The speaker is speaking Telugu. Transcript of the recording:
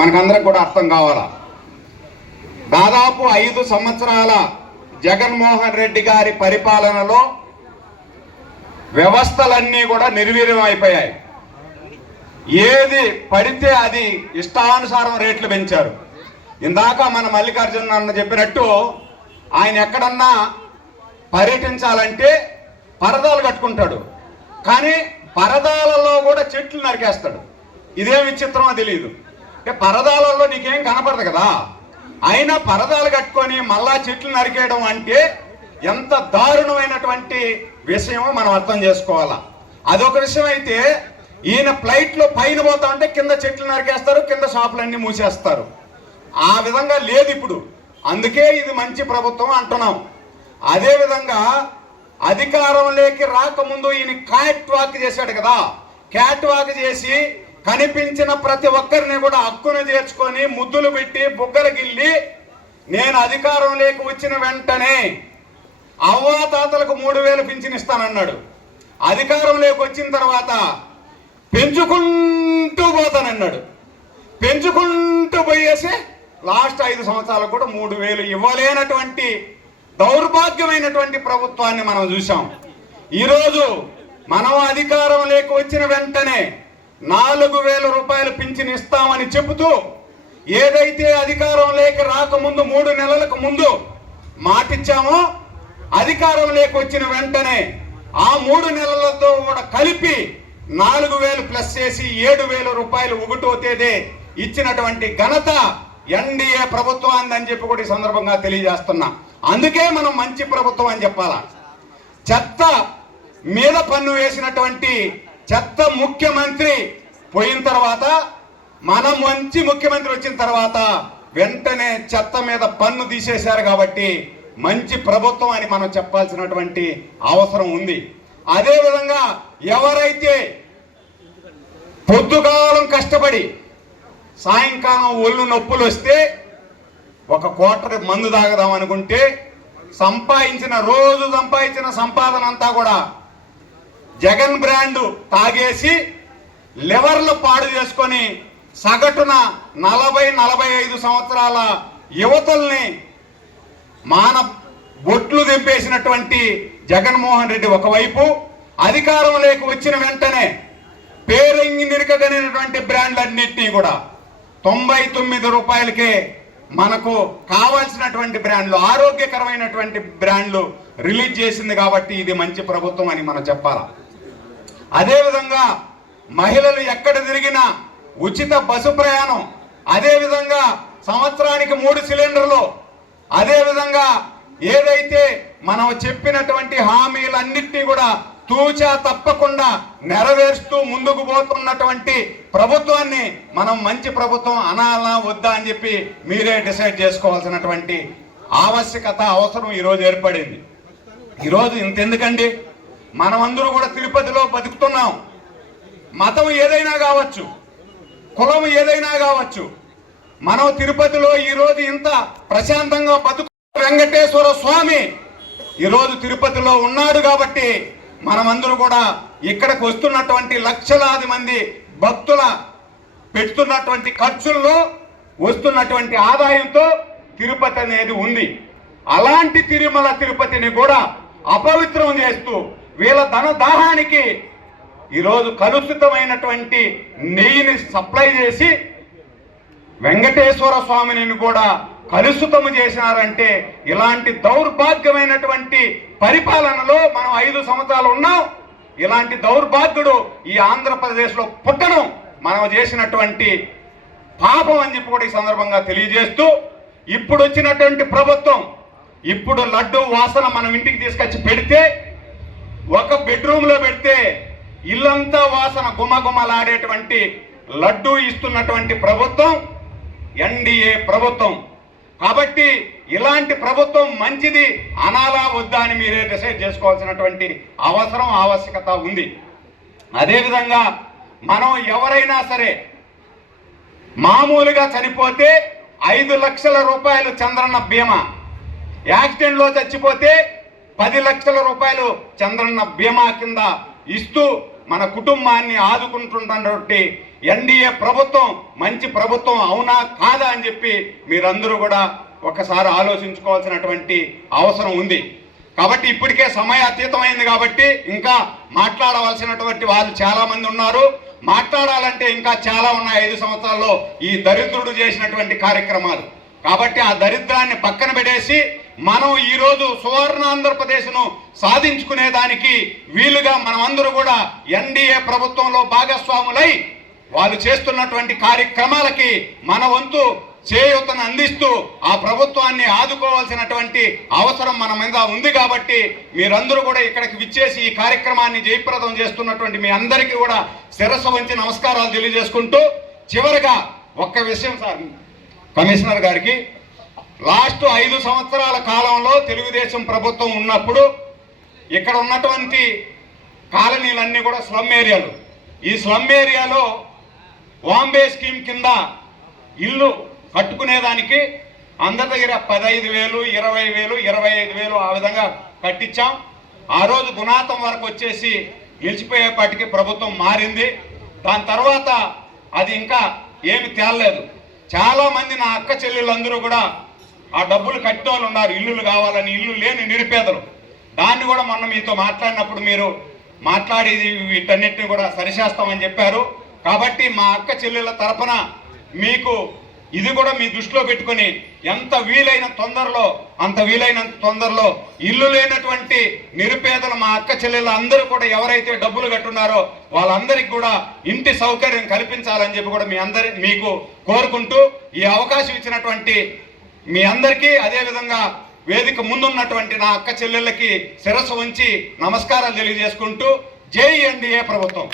మనకందరం కూడా అర్థం కావాలా? దాదాపు ఐదు సంవత్సరాల జగన్మోహన్ రెడ్డి గారి పరిపాలనలో వ్యవస్థలన్నీ కూడా నిర్వీర్యం అయిపోయాయి ఏది పడితే అది ఇష్టానుసారం రేట్లు పెంచారు. ఇందాక మన మల్లికార్జున అన్న చెప్పినట్టు ఆయన ఎక్కడన్నా పర్యటించాలంటే పరదాలు కట్టుకుంటాడు. కానీ పరదాలలో కూడా చెట్లు నరికేస్తాడు. ఇదేం విచిత్రమో తెలియదు పరదాలలో నీకేం కనపడదు కదా? అయినా పరదాలు కట్టుకొని మళ్ళా చెట్లు నరికేయడం అంటే ఎంత దారుణమైనటువంటి విషయమో మనం అర్థం చేసుకోవాలా? అదొక విషయం అయితే ఈయన ఫ్లైట్లో పైన పోతా ఉంటే కింద చెట్లు నరికేస్తారు కింద షాపులన్నీ మూసేస్తారు. ఆ విధంగా లేదు ఇప్పుడు. అందుకే ఇది మంచి ప్రభుత్వం అంటున్నాం. అదే విధంగా అధికారంలోకి రాకముందు ఈయన క్యాట్ వాక్ చేశాడు కదా? క్యాట్ వాక్ చేసి కనిపించిన ప్రతి ఒక్కరిని కూడా హక్కును చేర్చుకొని ముద్దులు పెట్టి బుగ్గలు గిల్లి నేను అధికారంలోకి వచ్చిన వెంటనే అవ్వాతాతలకు మూడు వేలు పింఛన్ ఇస్తానన్నాడు. అధికారంలోకి వచ్చిన తర్వాత పెంచుకుంటూ పోతానన్నాడు. పెంచుకుంటూ పోయేసి లాస్ట్ ఐదు సంవత్సరాలకు కూడా మూడు వేలు ఇవ్వలేనటువంటి దౌర్భాగ్యమైనటువంటి ప్రభుత్వాన్ని మనం చూసాం ఈరోజు మనం అధికారం లేక వచ్చిన వెంటనే నాలుగు వేల రూపాయలు పింఛన్ ఇస్తామని చెబుతూ ఏదైతే అధికారం లేక రాకముందు మూడు నెలలకు ముందు మాటిచ్చామో అధికారంలోకి వచ్చిన వెంటనే ఆ మూడు నెలలతో కూడా కలిపి నాలుగు వేలు ప్లస్ చేసి ఏడు వేల రూపాయలు ఒకటో తేదీ ఇచ్చినటువంటి ఘనత ఎన్డీఏ ప్రభుత్వాన్ని అని చెప్పి కూడా ఈ సందర్భంగా తెలియజేస్తున్నా. అందుకే మనం మంచి ప్రభుత్వం అని చెప్పాలా. చెత్త మీద పన్ను వేసినటువంటి చెత్త ముఖ్యమంత్రి పోయిన తర్వాత మనం మంచి ముఖ్యమంత్రి వచ్చిన తర్వాత వెంటనే చెత్త మీద పన్ను తీసేశారు కాబట్టి మంచి ప్రభుత్వం అని మనం చెప్పాల్సినటువంటి అవసరం ఉంది. అదేవిధంగా ఎవరైతే పొద్దుకాలం కష్టపడి సాయంకాలం ఒళ్ళు నొప్పులు వస్తే ఒక కోటరి మందు తాగదాం అనుకుంటే సంపాదించిన రోజు సంపాదించిన సంపాదన అంతా కూడా జగన్ బ్రాండ్ తాగేసి లివర్లు పాడు చేసుకొని సగటున నలభై నలభై ఐదు సంవత్సరాల యువతుల్ని మాన బొట్లు దింపేసినటువంటి జగన్మోహన్ రెడ్డి ఒకవైపు అధికారంలోకి వచ్చిన వెంటనే పేరెంగి నిరకగలిగినటువంటి బ్రాండ్లన్నింటినీ కూడా తొంభై తొమ్మిది రూపాయలకే మనకు కావాల్సినటువంటి బ్రాండ్లు ఆరోగ్యకరమైనటువంటి బ్రాండ్లు రిలీజ్ చేసింది కాబట్టి ఇది మంచి ప్రభుత్వం అని మనం చెప్పాలా? అదేవిధంగా మహిళలు ఎక్కడ తిరిగినా ఉచిత బస్సు ప్రయాణం అదేవిధంగా సంవత్సరానికి మూడు సిలిండర్లు అదేవిధంగా ఏదైతే మనం చెప్పినటువంటి హామీలన్నింటినీ కూడా తూచా తప్పకుండా నెరవేరుస్తూ ముందుకు పోతున్నటువంటి ప్రభుత్వాన్ని మనం మంచి ప్రభుత్వం అనాలా వద్దా అని చెప్పి మీరే డిసైడ్ చేసుకోవాల్సినటువంటి ఆవశ్యకత అవసరం ఈరోజు ఏర్పడింది. ఈరోజు ఇంతెందుకండి? మనమందరూ కూడా తిరుపతిలో బతుకుతున్నాం. మతం ఏదైనా కావచ్చు కులం ఏదైనా కావచ్చు మనం తిరుపతిలో ఈరోజు ఇంత ప్రశాంతంగా బతుకు వెంకటేశ్వర స్వామి ఈరోజు తిరుపతిలో ఉన్నాడు కాబట్టి మనమందరూ కూడా ఇక్కడికి వస్తున్నటువంటి లక్షలాది మంది భక్తుల పెడుతున్నటువంటి ఖర్చుల్లో వస్తున్నటువంటి ఆదాయంతో తిరుపతి అనేది ఉంది. అలాంటి తిరుమల తిరుపతిని కూడా అపవిత్రం చేస్తూ వీళ్ళ ధన దాహానికి ఈరోజు కలుషితమైనటువంటి నెయ్యిని సప్లై చేసి వెంకటేశ్వర స్వామిని కూడా కలుషితము చేసినారంటే ఇలాంటి దౌర్భాగ్యమైనటువంటి పరిపాలనలో మనం ఐదు సంవత్సరాలు ఉన్నాం. ఇలాంటి దౌర్భాగ్యుడు ఈ ఆంధ్రప్రదేశ్లో పుట్టడం మనం చేసినటువంటి పాపం అని చెప్పి కూడా ఈ సందర్భంగా తెలియజేస్తూ ఇప్పుడు వచ్చినటువంటి ప్రభుత్వం ఇప్పుడు లడ్డు వాసన మనం ఇంటికి తీసుకొచ్చి పెడితే ఒక బెడ్రూమ్లో పెడితే ఇల్లంతా వాసన గుమగుమలాడేటువంటి లడ్డు ఇస్తున్నటువంటి ప్రభుత్వం ఎన్డీఏ ప్రభుత్వం. కాబట్టి ఇలాంటి ప్రభుత్వం మంచిది అనాలా వద్దా అని మీరే డిసైడ్ చేసుకోవాల్సినటువంటి అవసరం ఆవశ్యకత ఉంది. అదేవిధంగా మనం ఎవరైనా సరే మామూలుగా చనిపోతే ఐదు లక్షల రూపాయలు చంద్రన్న బీమా. యాక్సిడెంట్లో చచ్చిపోతే పది లక్షల రూపాయలు చంద్రన్న బీమా కింద ఇస్తూ మన కుటుంబాన్ని ఆదుకుంటున్నటువంటి ఎన్డీఏ ప్రభుత్వం మంచి ప్రభుత్వం అవునా కాదా అని చెప్పి మీరందరూ కూడా ఒకసారి ఆలోచించుకోవాల్సినటువంటి అవసరం ఉంది. కాబట్టి ఇప్పటికే సమయ అతీతమైంది కాబట్టి ఇంకా మాట్లాడవలసినటువంటి వాళ్ళు చాలా మంది ఉన్నారు. మాట్లాడాలంటే ఇంకా చాలా ఉన్నాయి ఐదు సంవత్సరాల్లో ఈ దరిద్రుడు చేసినటువంటి కార్యక్రమాలు. కాబట్టి ఆ దరిద్రాన్ని పక్కన పెట్టేసి మనం ఈరోజు సువర్ణ ఆంధ్రప్రదేశ్ను సాధించుకునేదానికి వీలుగా మనమందరూ కూడా ఎన్డీఏ ప్రభుత్వంలో భాగస్వాములై వాళ్ళు చేస్తున్నటువంటి కార్యక్రమాలకి మన వంతు చేయూతను అందిస్తూ ఆ ప్రభుత్వాన్ని ఆదుకోవాల్సినటువంటి అవసరం మన మీద ఉంది కాబట్టి మీరందరూ కూడా ఇక్కడికి విచ్చేసి ఈ కార్యక్రమాన్ని జయప్రదం చేస్తున్నటువంటి మీ అందరికీ కూడా శిరస్సు వంచి నమస్కారాలు తెలియజేసుకుంటూ చివరిగా ఒక్క విషయం సార్ కమిషనర్ గారికి లాస్ట్ ఐదు సంవత్సరాల కాలంలో తెలుగుదేశం ప్రభుత్వం ఉన్నప్పుడు ఇక్కడ ఉన్నటువంటి కాలనీలన్నీ కూడా స్లమ్ ఏరియాలు. ఈ స్లమ్ ఏరియాలో వాంబే స్కీమ్ కింద ఇల్లు కట్టుకునేదానికి అందరి దగ్గర పదహైదు వేలు ఇరవై వేలు ఇరవై ఐదు వేలు ఆ విధంగా కట్టించాం. ఆ రోజు గుణాతం వరకు వచ్చేసి నిలిచిపోయేపాటికి ప్రభుత్వం మారింది. దాని తర్వాత అది ఇంకా ఏమి తేలలేదు. చాలామంది నా అక్క చెల్లెళ్ళందరూ కూడా ఆ డబ్బులు కట్టేవాళ్ళు ఉన్నారు. ఇల్లులు కావాలని ఇల్లు లేని నిరుపేదలు. దాన్ని కూడా మొన్న మీతో మాట్లాడినప్పుడు మీరు మాట్లాడేది వీటన్నిటిని కూడా సరిచేస్తామని చెప్పారు. కాబట్టి మా అక్క చెల్లెళ్ళ తరపున మీకు ఇది కూడా మీ దృష్టిలో పెట్టుకొని ఎంత వీలైన తొందరలో అంత వీలైనంత తొందరలో ఇల్లు లేనటువంటి నిరుపేదలు మా అక్క చెల్లెళ్ళు అందరూ కూడా ఎవరైతే డబ్బులు కట్టున్నారో వాళ్ళందరికీ కూడా ఇంటి సౌకర్యం కల్పించాలని చెప్పి కూడా మీ అందరి మీకు కోరుకుంటూ ఈ అవకాశం ఇచ్చినటువంటి మీ అందరికీ అదే విధంగా వేదిక ముందున్నటువంటి నా అక్క చెల్లెళ్ళకి శిరస్సు ఉంచి నమస్కారాలు తెలియజేసుకుంటూ జై ఎన్డీఏ ప్రభుత్వం.